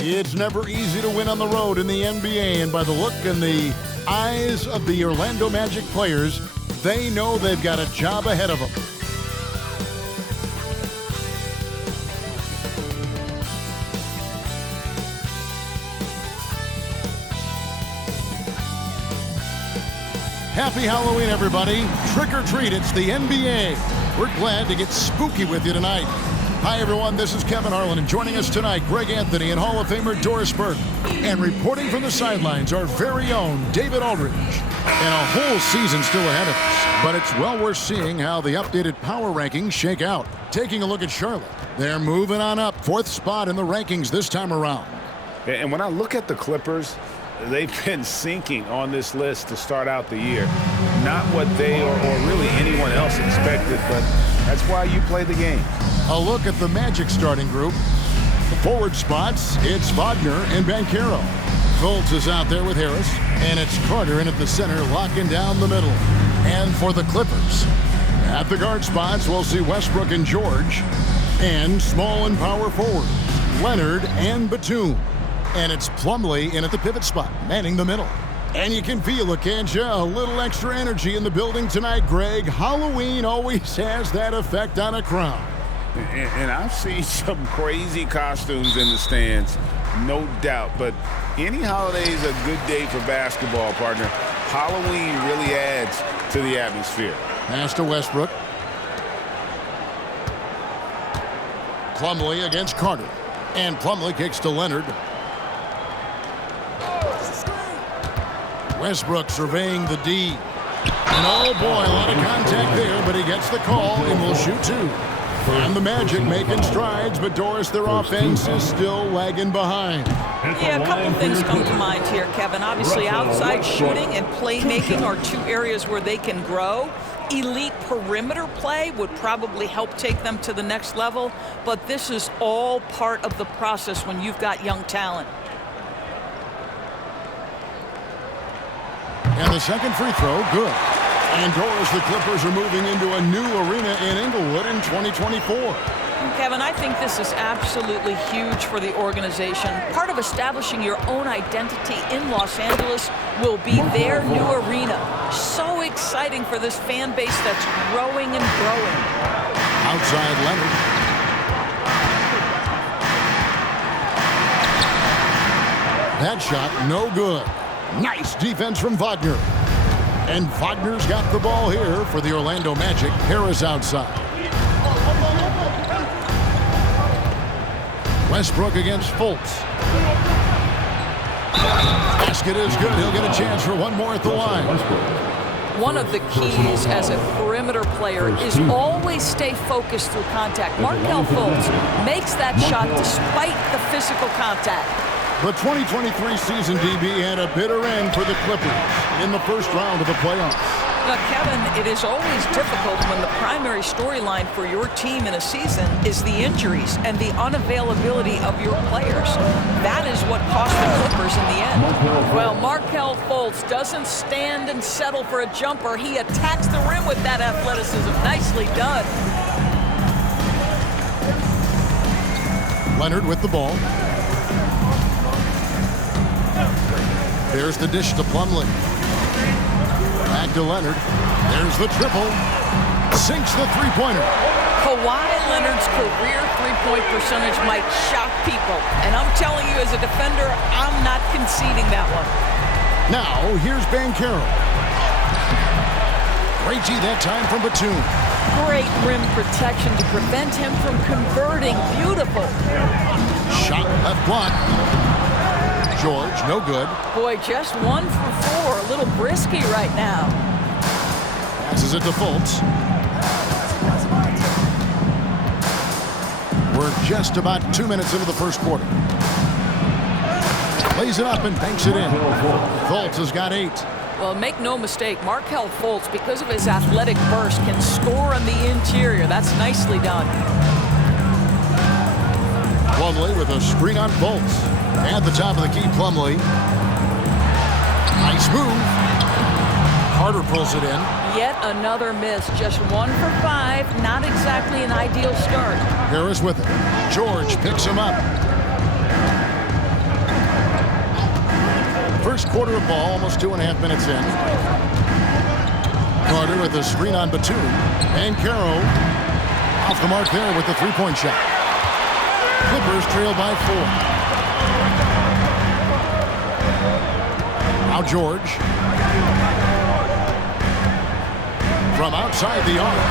It's never easy to win on the road in the NBA, and by the look in the eyes of the Orlando Magic players, they know they've got a job ahead of them. Happy Halloween, everybody. Trick or treat, it's the NBA. We're glad to get spooky with you tonight. Hi, everyone. This is Kevin Harlan, and joining us tonight, Greg Anthony and Hall of Famer Doris Burke. And reporting from the sidelines, our very own David Aldridge. And a whole season still ahead of us. But it's well worth seeing how the updated power rankings shake out. Taking a look at Charlotte. They're moving on up. 4th spot in the rankings this time around. And when I look at the Clippers, they've been sinking on this list to start out the year. Not what they or really anyone else expected, but that's why you play the game. A look at the Magic starting group. The forward spots, it's Wagner and Banchero. Fultz is out there with Harris, and it's Carter in at the center, locking down the middle. And for the Clippers, at the guard spots, we'll see Westbrook and George, and small and power forwards, Leonard and Batum. And it's Plumlee in at the pivot spot, manning the middle. And you can feel it, can't you? A little extra energy in the building tonight, Greg. Halloween always has that effect on a crowd. And I've seen some crazy costumes in the stands, no doubt. But any holiday is a good day for basketball, partner. Halloween really adds to the atmosphere. Pass to Westbrook. Plumlee against Carter. And Plumlee kicks to Leonard. Westbrook surveying the D. And oh boy, a lot of contact there, but he gets the call and will shoot two. And the Magic making strides, but Doris, their offense is still lagging behind. Yeah, a couple things come to mind here, Kevin. Obviously, outside shooting and playmaking are two areas where they can grow. Elite perimeter play would probably help take them to the next level, but this is all part of the process when you've got young talent. And the second free throw, good. And Doris, the Clippers are moving into a new arena in Inglewood in 2024. Kevin, I think this is absolutely huge for the organization. Part of establishing your own identity in Los Angeles will be their new arena. So exciting for this fan base that's growing and growing. Outside Leonard. That shot, no good. Nice defense from Wagner. And Wagner's got the ball here for the Orlando Magic. Harris outside. Westbrook against Fultz. Basket is good. He'll get a chance for one more at the line. One of the keys as a perimeter player is always stay focused through contact. Markelle Fultz makes that shot despite the physical contact. The 2023 season, DB, had a bitter end for the Clippers in the first round of the playoffs. Now, Kevin, it is always difficult when the primary storyline for your team in a season is the injuries and the unavailability of your players. That is what cost the Clippers in the end. Well, Markelle Fultz doesn't stand and settle for a jumper. He attacks the rim with that athleticism. Nicely done. Leonard with the ball. There's the dish to Plumlee. Back to Leonard. There's the triple. Sinks the three-pointer. Kawhi Leonard's career three-point percentage might shock people. And I'm telling you, as a defender, I'm not conceding that one. Now, here's Banchero. Great G that time from Batum. Great rim protection to prevent him from converting. Beautiful. Shot left block. George, no good. Boy, just 1 for 4. A little brisky right now. Passes it to Fultz. We're just about 2 minutes into the first quarter. Lays it up and banks it in. Fultz has got 8. Well, make no mistake, Markelle Fultz, because of his athletic burst, can score on the interior. That's nicely done. Plumlee with a screen on Fultz. At the top of the key, Plumlee. Nice move. Carter pulls it in. Yet another miss. Just 1 for 5. Not exactly an ideal start. Harris with it. George picks him up. First quarter of ball, almost 2.5 minutes in. Carter with a screen on Batum. And Caro off the mark there with the three-point shot. Clippers trail by 4. Now George. From outside the arc.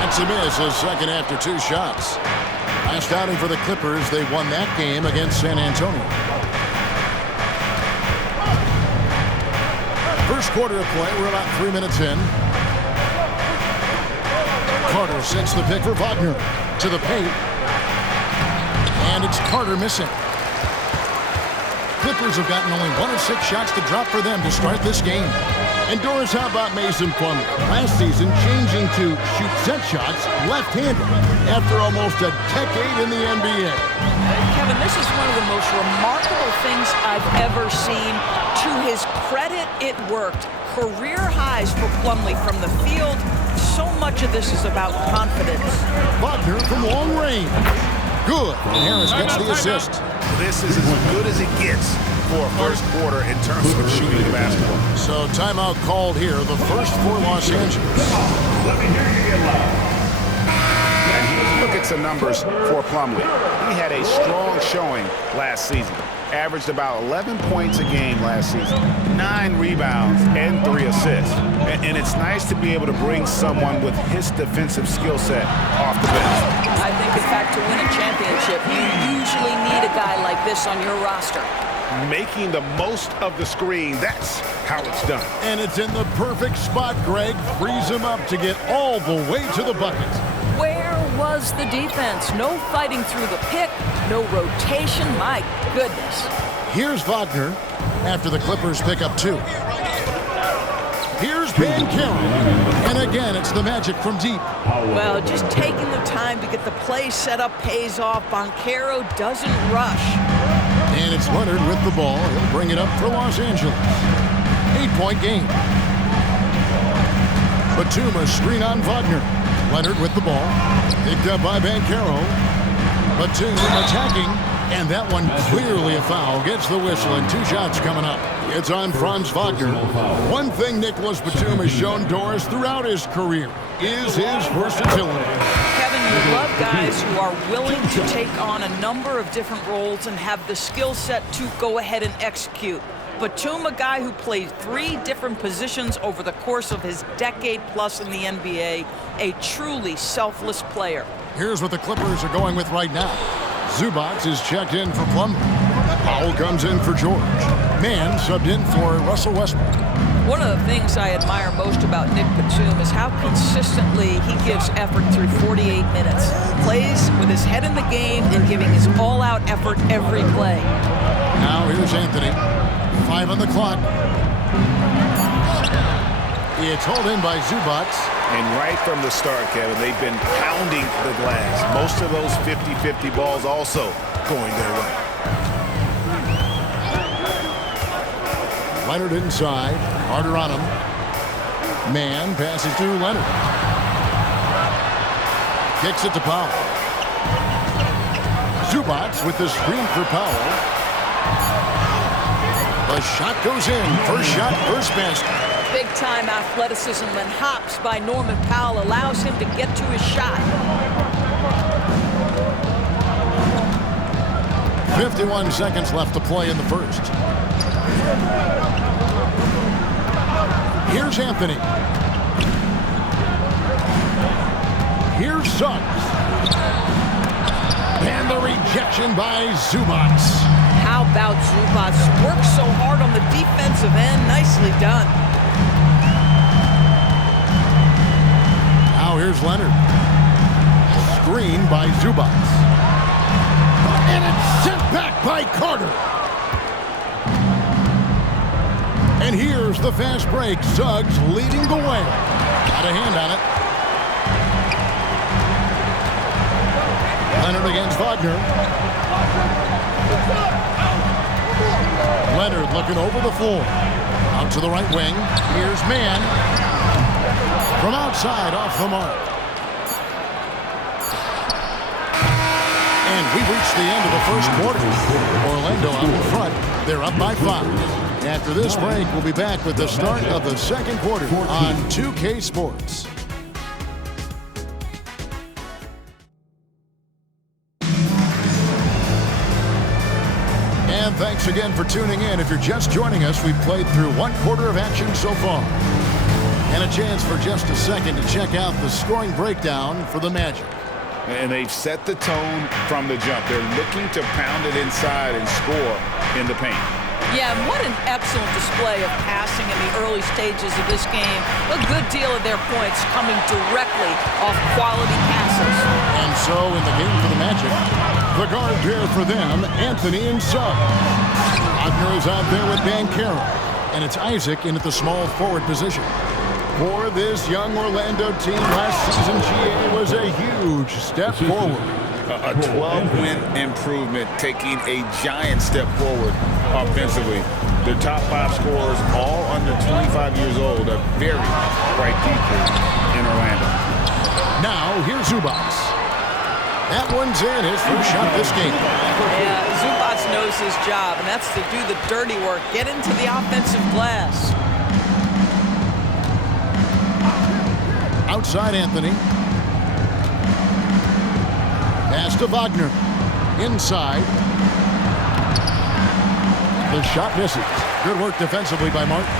That's a miss, a second after 2 shots. Last outing for the Clippers, they won that game against San Antonio. First quarter of play, we're about 3 minutes in. Carter sets the pick for Wagner to the paint. And it's Carter missing. Clippers have gotten only 1 of 6 shots to drop for them to start this game. And Doris, how about Mason Plumlee? Last season, changing to shoot set shots left-handed after almost a decade in the NBA. Kevin, this is one of the most remarkable things I've ever seen. To his credit, it worked. Career highs for Plumlee from the field. So much of this is about confidence. Wagner from long range. Good. And Harris gets the assist. This is as good as it gets for a first quarter in terms of shooting the basketball. So timeout called here, the first for Los Angeles. Let me hear you get loud. And look at some numbers for Plumlee. He had a strong showing last season. Averaged about 11 points a game last season, 9 rebounds, and 3 assists. And it's nice to be able to bring someone with his defensive skill set off the bench. I think, in fact, to win a championship, you usually need a guy like this on your roster. Making the most of the screen, that's how it's done. And it's in the perfect spot, Greg. Frees him up to get all the way to the bucket. Where was the defense? No fighting through the pick, no rotation. My goodness. Here's Wagner after the Clippers pick up 2. Here's Caro. And again, it's the Magic from deep. Well, just taking the time to get the play set up pays off. Caro doesn't rush. And it's Leonard with the ball. He'll bring it up for Los Angeles. 8-point game. Batum, a screen on Wagner. Leonard with the ball. Picked up by Caro. Batum attacking. And that one clearly a foul. Gets the whistle and 2 shots coming up. It's on Franz Wagner. One thing Nicholas Batum has shown Doris throughout his career is his versatility. Kevin, you love guys who are willing to take on a number of different roles and have the skill set to go ahead and execute. Batum, a guy who played 3 different positions over the course of his decade-plus in the NBA, a truly selfless player. Here's what the Clippers are going with right now. Zubac is checked in for Plumlee. Powell comes in for George. Mann subbed in for Russell Westbrook. One of the things I admire most about Nick Batum is how consistently he gives effort through 48 minutes. Plays with his head in the game and giving his all-out effort every play. Now here's Anthony. 5 on the clock. It's hauled in by Zubac. And right from the start, Kevin, they've been pounding the glass. Most of those 50-50 balls also going their way. Leonard inside. Carter on him. Mann passes to Leonard. Kicks it to Powell. Zubac with the screen for Powell. The shot goes in. First shot, first basket. Big-time athleticism and hops by Norman Powell allows him to get to his shot. 51 seconds left to play in the first. Here's Anthony. Here's Suggs. And the rejection by Zubac. How about Zubac? Works so hard on the defensive end. Nicely done. Now here's Leonard. Screen by Zubac. And it's sent back by Carter. And here's the fast break. Suggs leading the way. Got a hand on it. Leonard against Wagner. Leonard looking over the floor. Out to the right wing. Here's Mann. From outside, off the mark. And we reached the end of the first quarter. Orlando out in front. They're up by 5. After this break, we'll be back with the start of the second quarter on 2K Sports. And thanks again for tuning in. If you're just joining us, we've played through one quarter of action so far. And a chance for just a second to check out the scoring breakdown for the Magic. And they've set the tone from the jump. They're looking to pound it inside and score in the paint. Yeah, and what an excellent display of passing in the early stages of this game. A good deal of their points coming directly off quality passes. And so in the game for the Magic, the guard pair for them, Anthony and Suggs. Wagner is out there with Banchero, and it's Isaac in at the small forward position. For this young Orlando team, last season GA was a huge step forward. A 12-win improvement, taking a giant step forward offensively. Their top 5 scorers, all under 25 years old, a very bright future in Orlando. Now, here's Zubac. That one's in, his first shot this game. Yeah, Zubac knows his job, and that's to do the dirty work, get into the offensive glass. Outside Anthony. Pass to Wagner. Inside. The shot misses. Good work defensively by Martin.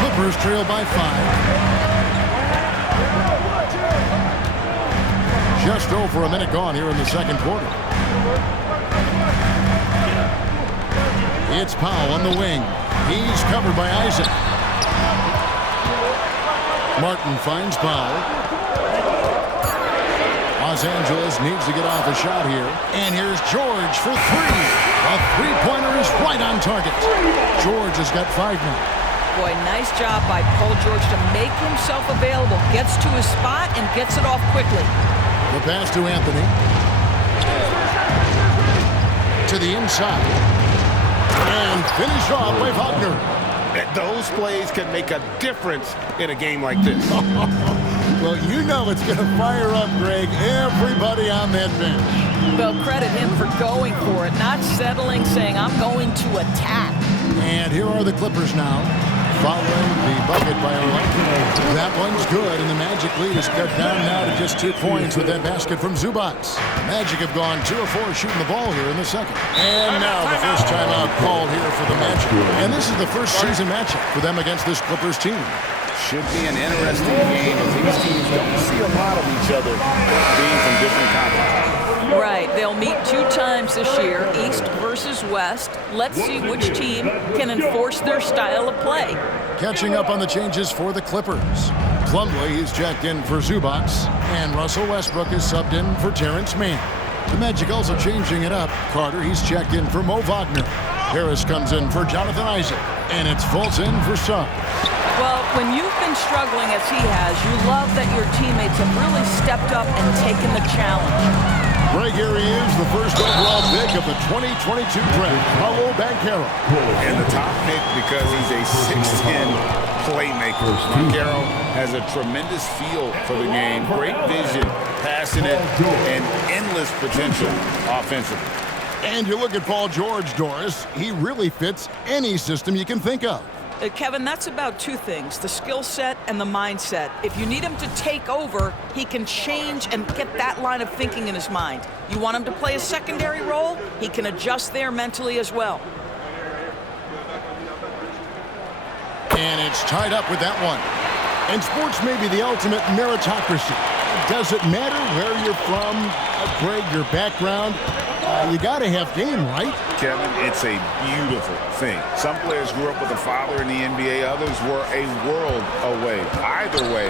Clippers trail by 5. Just over a minute gone here in the second quarter. It's Powell on the wing. He's covered by Isaac. Martin finds Powell. Los Angeles needs to get off a shot here. And here's George for 3. A three-pointer is right on target. George has got 5 now. Boy, nice job by Paul George to make himself available. Gets to his spot and gets it off quickly. The pass to Anthony. To the inside. And finished off by Wagner. Those plays can make a difference in a game like this. Well, you know it's going to fire up, Greg, everybody on that bench. Well, credit him for going for it, not settling, saying, I'm going to attack. And here are the Clippers now, following the bucket by Orlando. That one's good, and the Magic lead is cut down now to just 2 points with that basket from Zubac. Magic have gone 2 of 4 shooting the ball here in the second. And now the first timeout called here for the Magic. And this is the first season matchup for them against this Clippers team. Should be an interesting game as these teams don't see a lot of each other being from different conferences. Right, they'll meet 2 times this year, East versus West. Let's see which team can enforce their style of play. Catching up on the changes for the Clippers. Plumlee is checked in for Zubac, and Russell Westbrook is subbed in for Terrence Mann. The Magic also changing it up. Carter, he's checked in for Mo Wagner. Harris comes in for Jonathan Isaac, and it's Fultz in for Suggs. Well, when you've been struggling as he has, you love that your teammates have really stepped up and taken the challenge. Greg, here he is, the first overall pick of the 2022 draft, Paolo Banchero. And the top pick because he's a 6'10 playmaker. Banchero has a tremendous feel for the game, great vision, passionate, and endless potential offensively. And you look at Paul George, Doris, he really fits any system you can think of. Kevin, that's about 2 things, the skill set and the mindset. If you need him to take over, he can change and get that line of thinking in his mind. You want him to play a secondary role, he can adjust there mentally as well. And it's tied up with that one. And sports may be the ultimate meritocracy. Does it matter where you're from, Greg, your background? You got to have game, right? Kevin, it's a beautiful thing. Some players grew up with a father in the NBA. Others were a world away. Either way,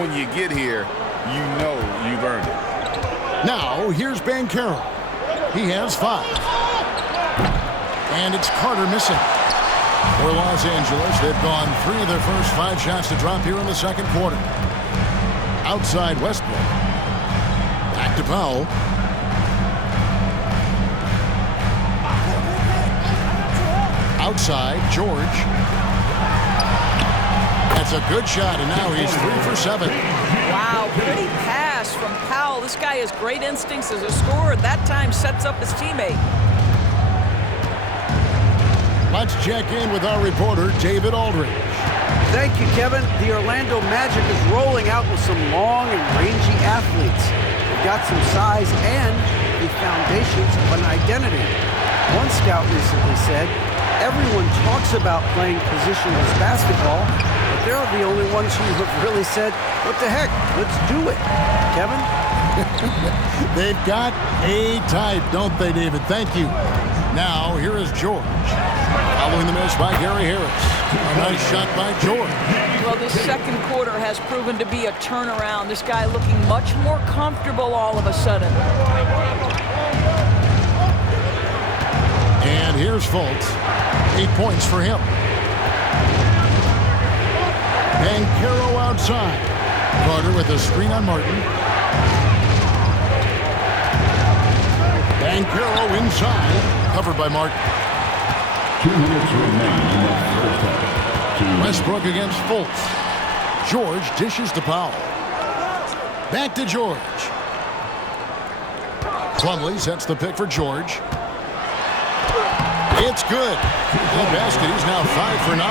when you get here, you know you've earned it. Now, here's Banchero. He has 5. And it's Carter missing. For Los Angeles, they've gone 3 of their first 5 shots to drop here in the second quarter. Outside Westbrook. Back to Powell. Outside, George. That's a good shot, and now he's 3 for 7. Wow, pretty pass from Powell. This guy has great instincts as a scorer. That time sets up his teammate. Let's check in with our reporter, David Aldridge. Thank you, Kevin. The Orlando Magic is rolling out with some long and rangy athletes. They've got some size and the foundations of an identity. One scout recently said, everyone talks about playing positionless basketball, but they're the only ones who have really said, what the heck, let's do it. Kevin? They've got a type, don't they, David? Thank you. Now, here is George. Following the miss by Gary Harris. A nice shot by George. Well, this second quarter has proven to be a turnaround. This guy looking much more comfortable all of a sudden. And here's Fultz. 8 points for him. Banchero outside. Carter with a screen on Martin. Banchero inside. Covered by Martin. 2 minutes remain in the first half. Westbrook against Fultz. George dishes to Powell. Back to George. Plumlee sets the pick for George. It's good. The basket, he's now 5 for 9.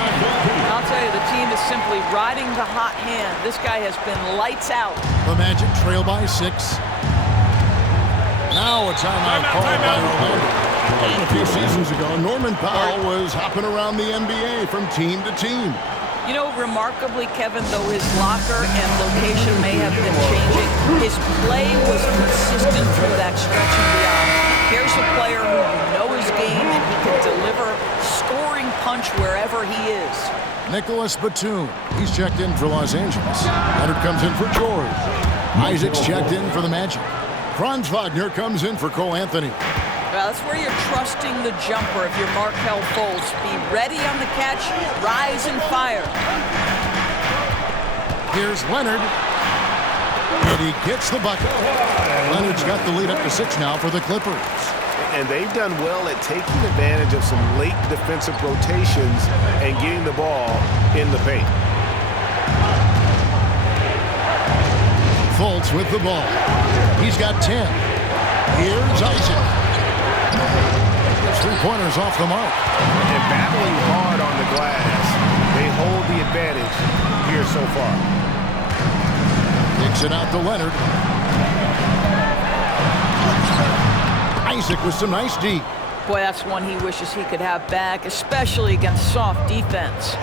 I'll tell you, the team is simply riding the hot hand. This guy has been lights out. The Magic trail by 6. Now a timeout called by Orlando. And a few seasons ago, Norman Powell was hopping around the NBA from team to team. You know, remarkably, Kevin, though his locker and location may have been changing, his play was consistent through that stretch and beyond. Here's a player who knows his game and he can deliver scoring punch wherever he is. Nicholas Batum, he's checked in for Los Angeles. Leonard comes in for George. Isaac's checked in for the Magic. Franz Wagner comes in for Cole Anthony. Well, that's where you're trusting the jumper if you're Markelle Fultz. Be ready on the catch, rise and fire. Here's Leonard. And he gets the bucket. Leonard's got the lead up to 6 now for the Clippers. And they've done well at taking advantage of some late defensive rotations and getting the ball in the paint. Fultz with the ball. He's got 10. Here's Isaac. 3-pointers off the mark. And battling hard on the glass. They hold the advantage here so far. Kicks it out to Leonard. Isaac with some nice D. Boy, that's one he wishes he could have back, especially against soft defense.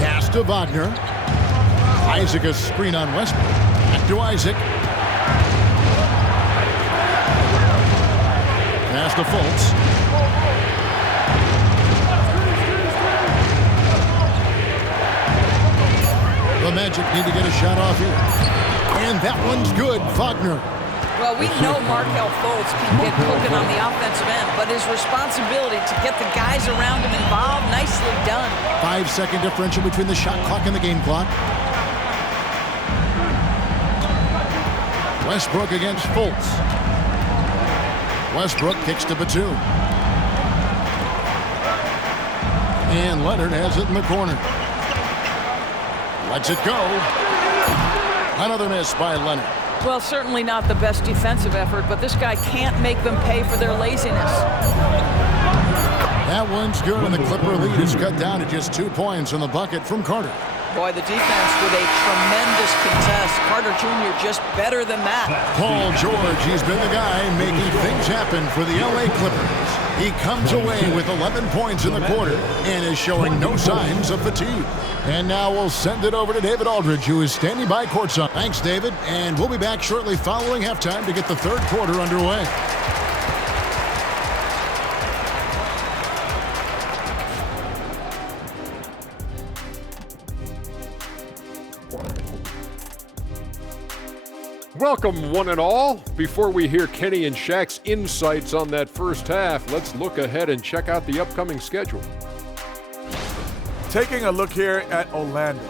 Pass to Wagner. Isaac a screen on Westbrook. Back to Isaac. Pass to Fultz. The Magic need to get a shot off here. And that one's good. Wagner. Well, we know Markelle Fultz can get cooking on the offensive end, but his responsibility to get the guys around him involved, nicely done. 5-second differential between the shot clock and the game clock. Westbrook against Fultz. Westbrook kicks to Batum. And Leonard has it in the corner. Lets it go. Another miss by Leonard. Well, certainly not the best defensive effort, but this guy can't make them pay for their laziness. That one's good, and the Clipper lead is cut down to just 2 points in the bucket from Carter. Boy, the defense with a tremendous contest. Carter Jr. just better than that. Paul George, he's been the guy making things happen for the LA Clippers. He comes away with 11 points in the quarter and is showing no signs of fatigue. And now we'll send it over to David Aldridge, who is standing by courtside. Thanks, David, and we'll be back shortly following halftime to get the third quarter underway. Welcome, one and all. Before we hear Kenny and Shaq's insights on that first half, let's look ahead and check out the upcoming schedule. Taking a look here at Orlando,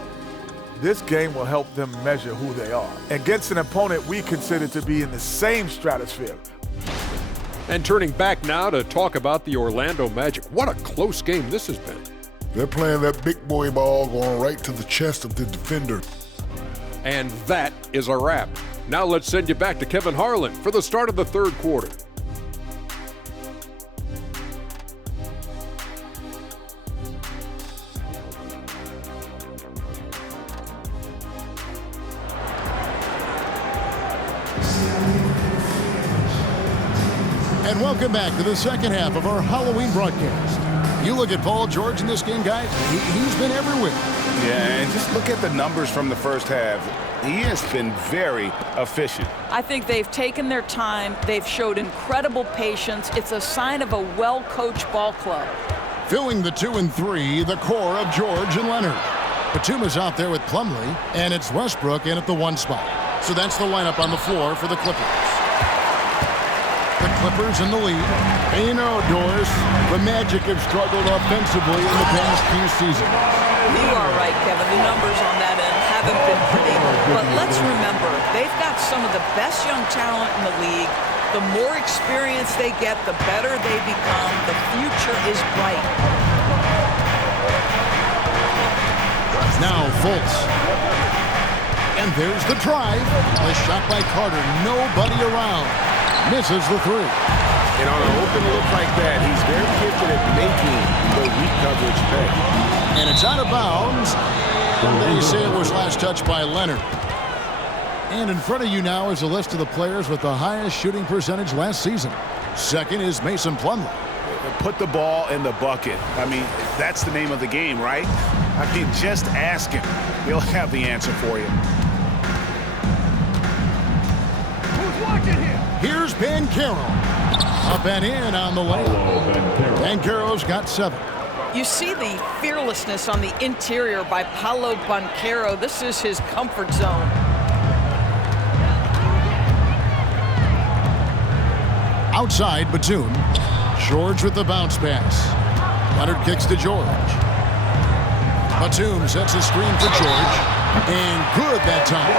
this game will help them measure who they are against an opponent we consider to be in the same stratosphere. And turning back now to talk about the Orlando Magic. What a close game this has been. They're playing that big boy ball going right to the chest of the defender. And that is a wrap. Now let's send you back to Kevin Harlan for the start of the third quarter. And welcome back to the second half of our Halloween broadcast. You look at Paul George in this game, guys, he's been everywhere. Yeah, and just look at the numbers from the first half. He has been very efficient. I think they've taken their time. They've showed incredible patience. It's a sign of a well-coached ball club. Filling the 2 and 3, the core of George and Leonard. Batum is out there with Plumlee, and it's Westbrook in at the 1 spot. So that's the lineup on the floor for the Clippers. The Clippers in the lead. You know, Doris, the Magic have struggled offensively in the past few seasons. You are right, Kevin. The numbers on that end haven't been pretty. But let's remember, they've got some of the best young talent in the league. The more experience they get, the better they become. The future is bright. Now Fultz. And there's the drive. The shot by Carter. Nobody around. Misses the 3. And on an open look like that, he's very gifted at making the weak coverage pay. And it's out of bounds. And they say it was last touched by Leonard. And in front of you now is a list of the players with the highest shooting percentage last season. Second is Mason Plumlee. Put the ball in the bucket. I mean, that's the name of the game, right? I mean, just ask him. He'll have the answer for you. Who's watching here? Here's Banchero. Up and in on the lane. Banchero's got 7. You see the fearlessness on the interior by Paolo Banchero. This is his comfort zone. Outside, Batum. George with the bounce pass. Leonard kicks to George. Batum sets a screen for George. And good that time.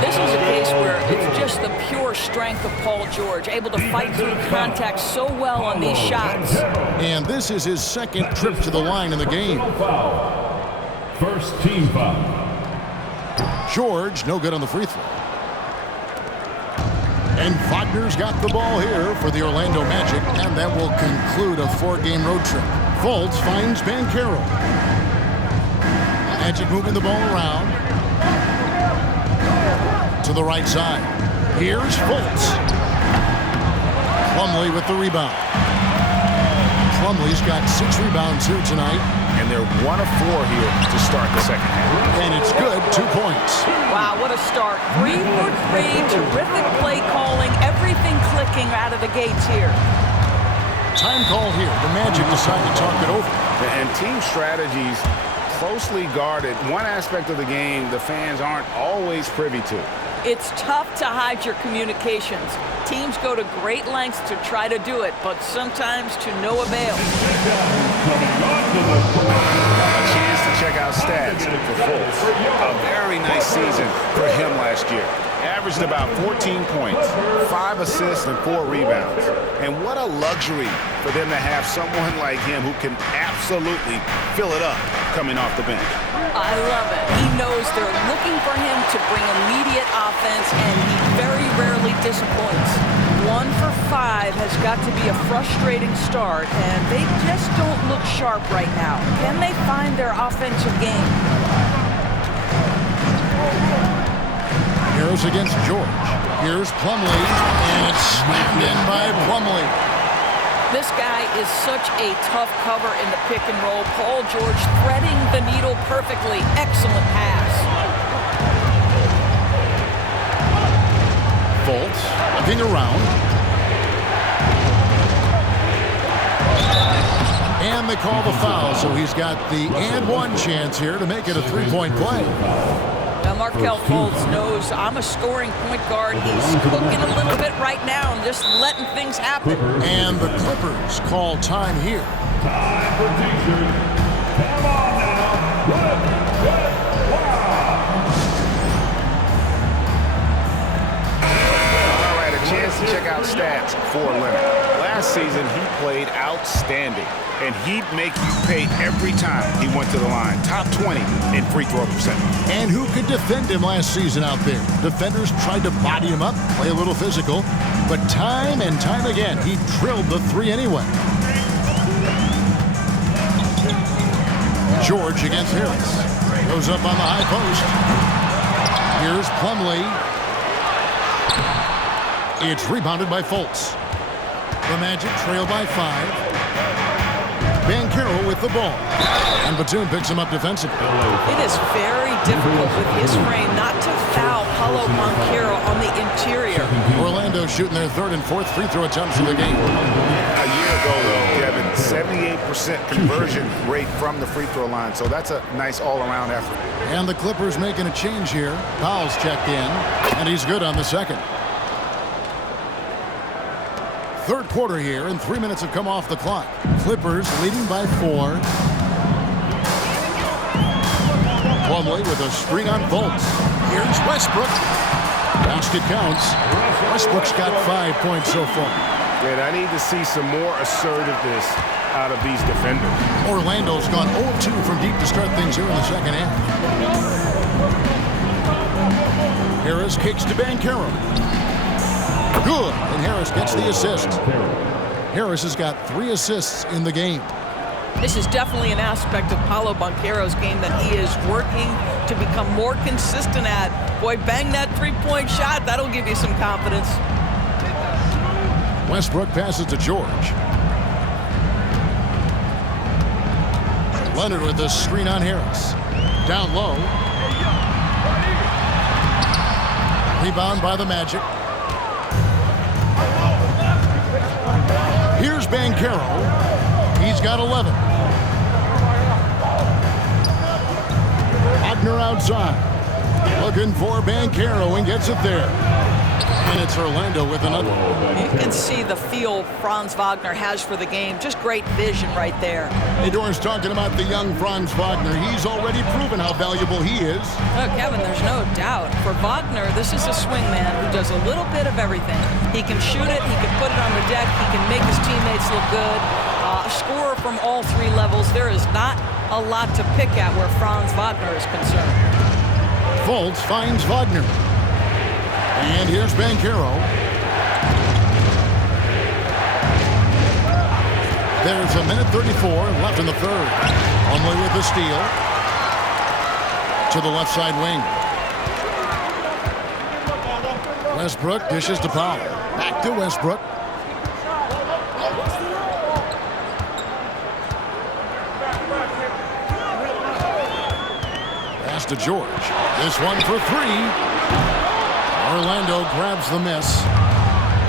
This is a case where it's just the pure strength of Paul George, able to fight through contact so well on these shots. And this is his second trip to the line in the game. First team foul. George, no good on the free throw. And Wagner's got the ball here for the Orlando Magic, and that will conclude a 4-game road trip. Fultz finds Banchero. Magic moving the ball around. To the right side. Here's Fultz. Plumlee with the rebound. Plumlee's got 6 rebounds here tonight. And they're 1 of 4 here to start the second half. And it's good, 2 points. Wow, what a start. 3 for 3, terrific play calling, everything clicking out of the gates here. Time call here. The Magic decide to talk it over. And team strategies closely guarded. One aspect of the game the fans aren't always privy to. It's tough to hide your communications. Teams go to great lengths to try to do it, but sometimes to no avail. A chance to check out stats for Fultz. A very nice season for him last year. Averaged about 14 points, 5 assists, and 4 rebounds. And what a luxury for them to have someone like him who can absolutely fill it up coming off the bench. I love it. He knows they're looking for him to bring immediate offense, and he very rarely disappoints. 1 for 5 has got to be a frustrating start, and they just don't look sharp right now. Can they find their offensive game? Here's against George. Here's Plumlee, and it's slammed in by Plumlee. This guy is such a tough cover in the pick and roll. Paul George threading the needle perfectly. Excellent pass. Fultz looking around. And they call the foul, so he's got the and one chance here to make it a 3-point play. Now Markelle Fultz knows I'm a scoring point guard. He's cooking a little bit right now and just letting things happen. And the Clippers call time here. Time for t-shirt. Come on now. All right, a chance to check out stats for Leonard. Last season, he played outstanding, and he'd make you pay every time he went to the line. Top 20 in free throw percentage. And who could defend him last season out there? Defenders tried to body him up, play a little physical, but time and time again, he drilled the 3 anyway. George against Harris. Goes up on the high post. Here's Plumlee. It's rebounded by Fultz. The Magic trail by 5. Banchero with the ball. And Batum picks him up defensively. It is very difficult with his frame not to foul Paulo Banchero on the interior. Orlando shooting their 3rd and 4th free throw attempts of the game. A year ago, though, Kevin, 78% conversion rate from the free throw line. So that's a nice all-around effort. And the Clippers making a change here. Powell's checked in, and he's good on the second. 3rd quarter here, and 3 minutes have come off the clock. Clippers leading by 4. Plumlee with a screen on Fultz. Here's Westbrook. Basket counts. Westbrook's got 5 points so far. And I need to see some more assertiveness out of these defenders. Orlando's gone 0-2 from deep to start things here in the second half. Harris kicks to Banchero. Good, and Harris gets the assist. Harris has got 3 assists in the game. This is definitely an aspect of Paulo Banchero's game that he is working to become more consistent at. Boy, bang that three-point shot. That'll give you some confidence. Westbrook passes to George. Leonard with the screen on Harris. Down low. Rebound by the Magic. Here's Banchero. He's got 11. Wagner outside. Looking for Banchero and gets it there. And it's Orlando with another. You can see the feel Franz Wagner has for the game. Just great vision right there. Hey, Doran's talking about the young Franz Wagner. He's already proven how valuable he is. Oh, Kevin, there's no doubt. For Wagner, this is a swingman who does a little bit of everything. He can shoot it, he can put it on the deck, he can make his teammates look good. A scorer from all 3 levels. There is not a lot to pick at where Franz Wagner is concerned. Fultz finds Wagner. And here's Banchero. There's a minute 34 left in the 3rd. Plumlee with the steal. To the left side wing. Westbrook dishes to Powell. Back to Westbrook. Pass to George. This one for 3. Orlando grabs the miss.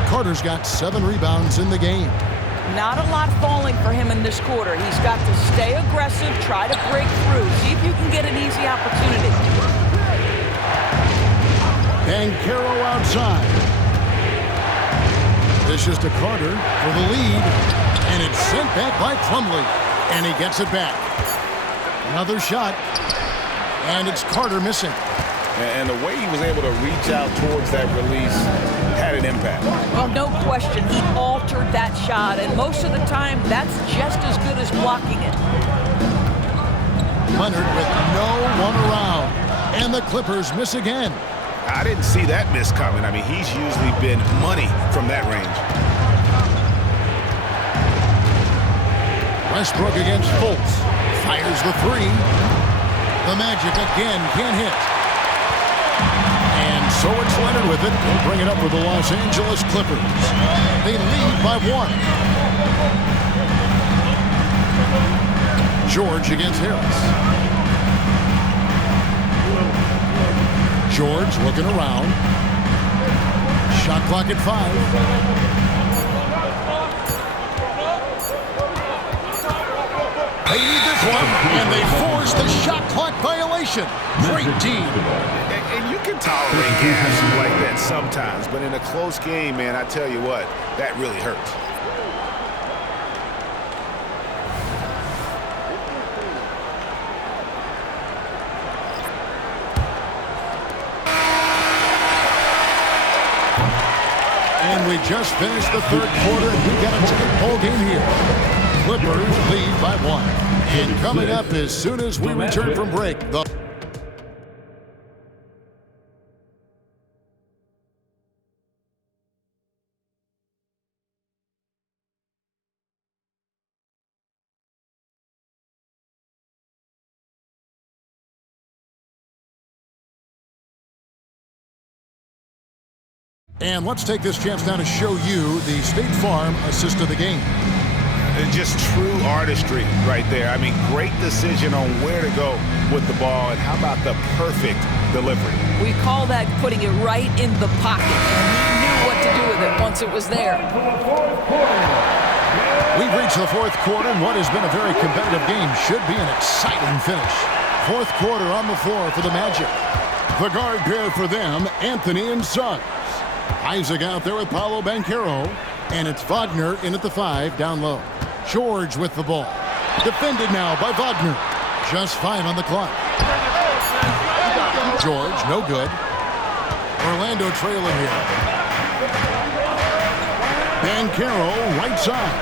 Carter's got 7 rebounds in the game. Not a lot falling for him in this quarter. He's got to stay aggressive, try to break through, see if you can get an easy opportunity. Banchero outside. This is to Carter for the lead. And it's sent back by Plumlee. And he gets it back. Another shot. And it's Carter missing. And the way he was able to reach out towards that release had an impact. Well, no question. He altered that shot, and most of the time, that's just as good as blocking it. Leonard with no one around. And the Clippers miss again. I didn't see that miss coming. I mean, he's usually been money from that range. Westbrook against Fultz. Fires the 3. The Magic again can't hit. And so it's Leonard with it. They'll bring it up with the Los Angeles Clippers. They lead by 1. George against Harris. George looking around. Shot clock at 5. They need this one, and they force the shot clock violation. Great team. And you can tolerate gas like that sometimes, but in a close game, man, I tell you what, that really hurts. And we just finished the 3rd quarter, and we got a tight ball game here. Clippers lead by 1. And coming up as soon as we return from break, the And let's take this chance now to show you the State Farm assist of the game. It's just true artistry right there. I mean, great decision on where to go with the ball, and how about the perfect delivery? We call that putting it right in the pocket, and he knew what to do with it once it was there. We've reached the fourth quarter, and what has been a very competitive game should be an exciting finish. Fourth quarter on the floor for the Magic. The guard pair for them, Anthony and Suggs. Isaac out there with Paolo Banchero, and it's Wagner in at the 5 down low. George with the ball. Defended now by Wagner. Just 5 on the clock. George, no good. Orlando trailing here. Banchero, right side.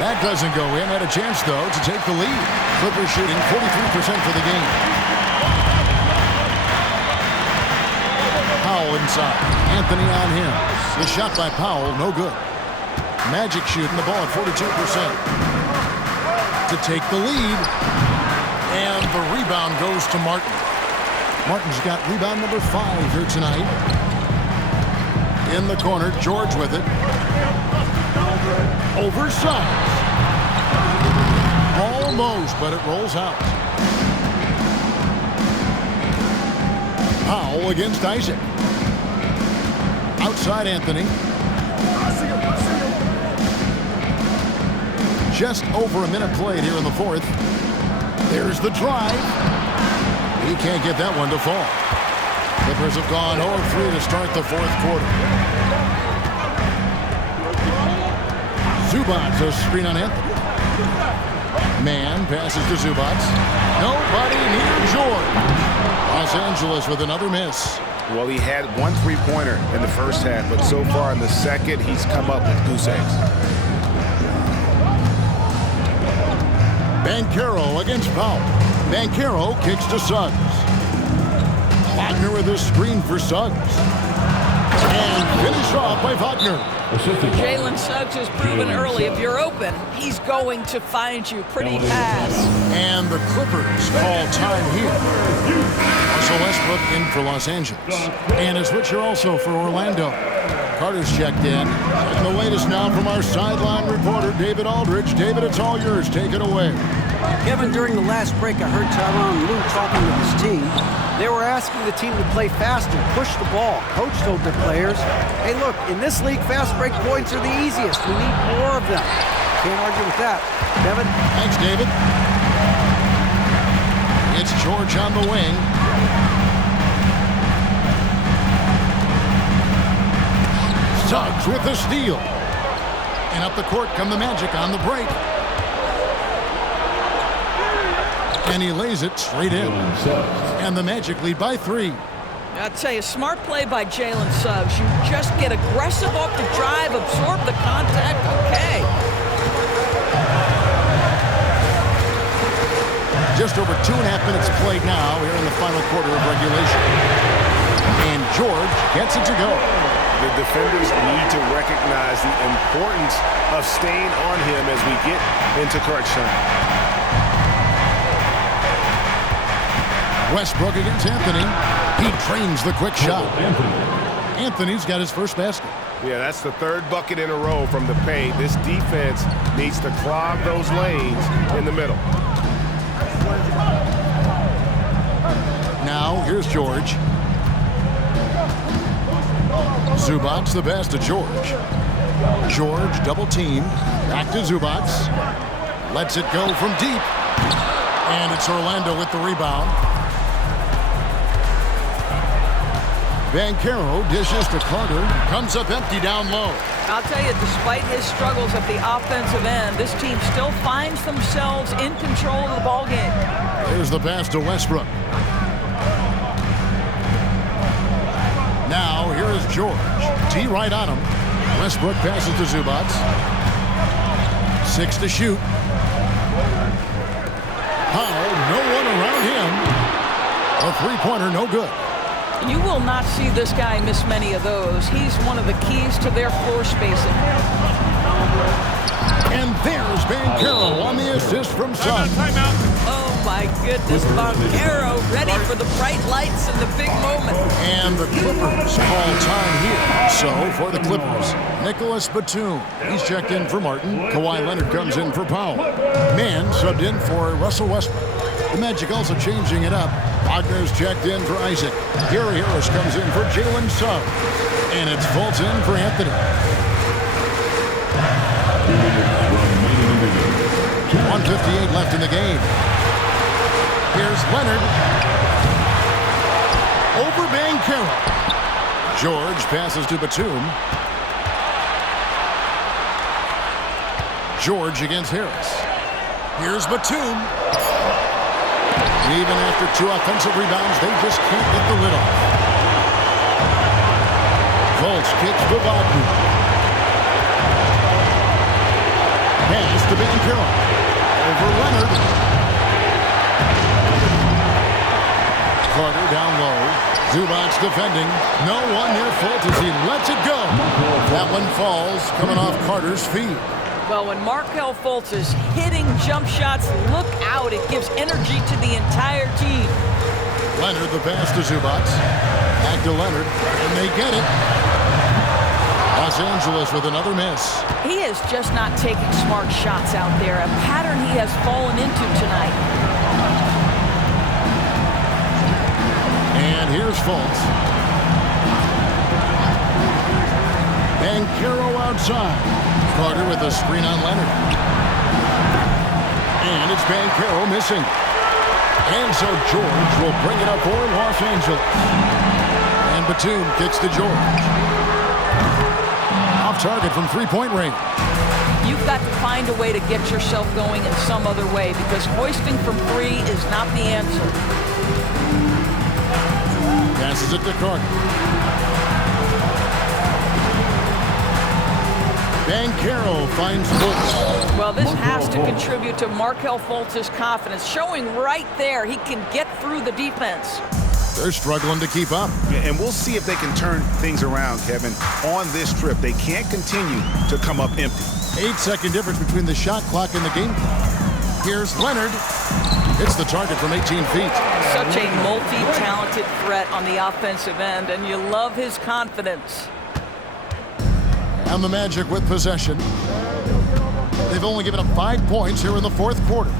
That doesn't go in. Had a chance, though, to take the lead. Clippers shooting 43% for the game. Powell inside. Anthony on him. The shot by Powell, no good. Magic shooting the ball at 42% to take the lead. And the rebound goes to Martin. Martin's got rebound number 5 here tonight. In the corner, George with it. Over Suggs. Almost, but it rolls out. Powell against Isaac. Outside Anthony. Just over a minute played here in the fourth. There's the drive. He can't get that one to fall. Clippers have gone 0-3 to start the fourth quarter. Zubats a screen on Anthony. Man passes to Zubats. Nobody near George. Los Angeles with another miss. Well, he had one three-pointer in the first half, but so far in the second, he's come up with goose eggs. Banchero against Powell. Banchero kicks to Suggs. Wagner with a screen for Suggs. And finished off by Wagner. Jalen Suggs has proven early, if you're open, he's going to find you. Pretty pass. And the Clippers call time here. Russell Westbrook in for Los Angeles. And a switcher also for Orlando. Carter's checked in. And the latest now from our sideline reporter, David Aldridge. David, it's all yours. Take it away. Kevin, during the last break, I heard Tyronn Lue talking with his team. They were asking the team to play fast and push the ball. Coach told their players, hey, look, in this league, fast break points are the easiest. We need more of them. Can't argue with that. Kevin? Thanks, David. It's George on the wing. Suggs with the steal. And up the court come the Magic on the break. And he lays it straight in. And the Magic lead by 3. I'll tell you, smart play by Jalen Suggs. You just get aggressive off the drive, absorb the contact. Okay. Just over 2.5 minutes played now here in the final quarter of regulation. And George gets it to go. The defenders need to recognize the importance of staying on him as we get into crunch time. Westbrook against Anthony. He drains the quick shot. Anthony's got his first basket. Yeah, that's the third bucket in a row from the paint. This defense needs to clog those lanes in the middle. Now, here's George. Zubats the pass to George. George double teamed. Back to Zubats. Lets it go from deep. And it's Orlando with the rebound. Banchero dishes to Carter. Comes up empty down low. I'll tell you, despite his struggles at the offensive end, this team still finds themselves in control of the ball game. Here's the pass to Westbrook. Now, here is George. T right on him. Westbrook passes to Zubats. 6 to shoot. Powell, no one around him. A three-pointer, no good. You will not see this guy miss many of those. He's one of the keys to their floor spacing. And there's Banchero on the assist from Suggs. Oh, my my goodness, Banchero ready for the bright lights and the big moment. And the Clippers call time here. So for the Clippers, Nicholas Batum. He's checked in for Martin. Kawhi Leonard comes in for Powell. Mann subbed in for Russell Westbrook. The Magic also changing it up. Wagner's checked in for Isaac. Gary Harris comes in for Jalen Suggs. And it's Fultz in for Anthony. 1:58 left in the game. Here's Leonard. Over Banchero. George passes to Batum. George against Harris. Here's Batum. Even after 2 offensive rebounds, they just can't get the lid off. Fultz kicks for Wagner. Pass to Banchero. Over Leonard. Carter down low. Zubac defending. No one near Fultz as he lets it go. That one falls, coming off Carter's feet. Well, when Markelle Fultz is hitting jump shots, look out. It gives energy to the entire team. Leonard, the pass to Zubac. Back to Leonard, and they get it. Los Angeles with another miss. He is just not taking smart shots out there, a pattern he has fallen into tonight. And here's Fultz. Banchero outside. Carter with a screen on Leonard. And it's Banchero missing. And so George will bring it up for Los Angeles. And Batum kicks to George. Off target from three-point range. You've got to find a way to get yourself going in some other way because hoisting from 3 is not the answer. Passes it to Carter. Banchero finds Fultz. Well, this has to contribute to Markelle Fultz's confidence, showing right there he can get through the defense. They're struggling to keep up. And we'll see if they can turn things around, Kevin, on this trip. They can't continue to come up empty. 8-second difference between the shot clock and the game clock. Here's Leonard. Hits the target from 18 feet. Such a multi-talented threat on the offensive end, and you love his confidence. And the Magic with possession. They've only given up 5 points here in the fourth quarter.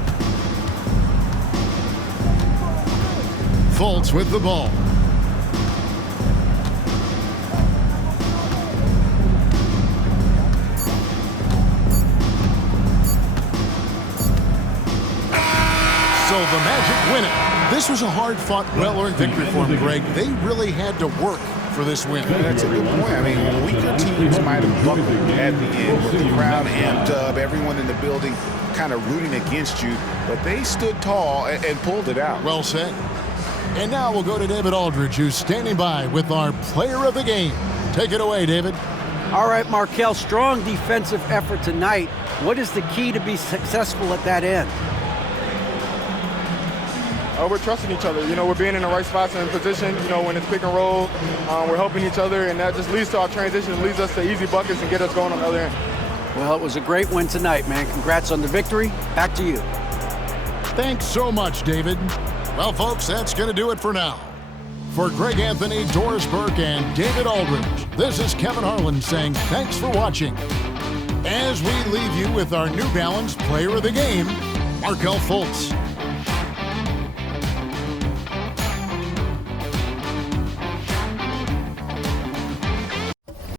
Fultz with the ball. So the Magic win it. This was a hard-fought, well-earned victory for them, Greg. They really had to work for this win. That's a good point. I mean, weaker teams might have buckled at the end with the crowd amped up, everyone in the building kind of rooting against you, but they stood tall and pulled it out. Well said. And now we'll go to David Aldridge, who's standing by with our player of the game. Take it away, David. All right, Markelle, strong defensive effort tonight. What is the key to be successful at that end? We're trusting each other. You know, we're being in the right spots and in position. You know, when it's pick and roll, we're helping each other, and that just leads to our transition, leads us to easy buckets and get us going on the other end. Well, it was a great win tonight, man. Congrats on the victory. Back to you. Thanks so much, David. Well, folks, that's going to do it for now. For Greg Anthony, Doris Burke, and David Aldridge, this is Kevin Harlan saying thanks for watching. As we leave you with our New Balance Player of the Game, Markelle Fultz.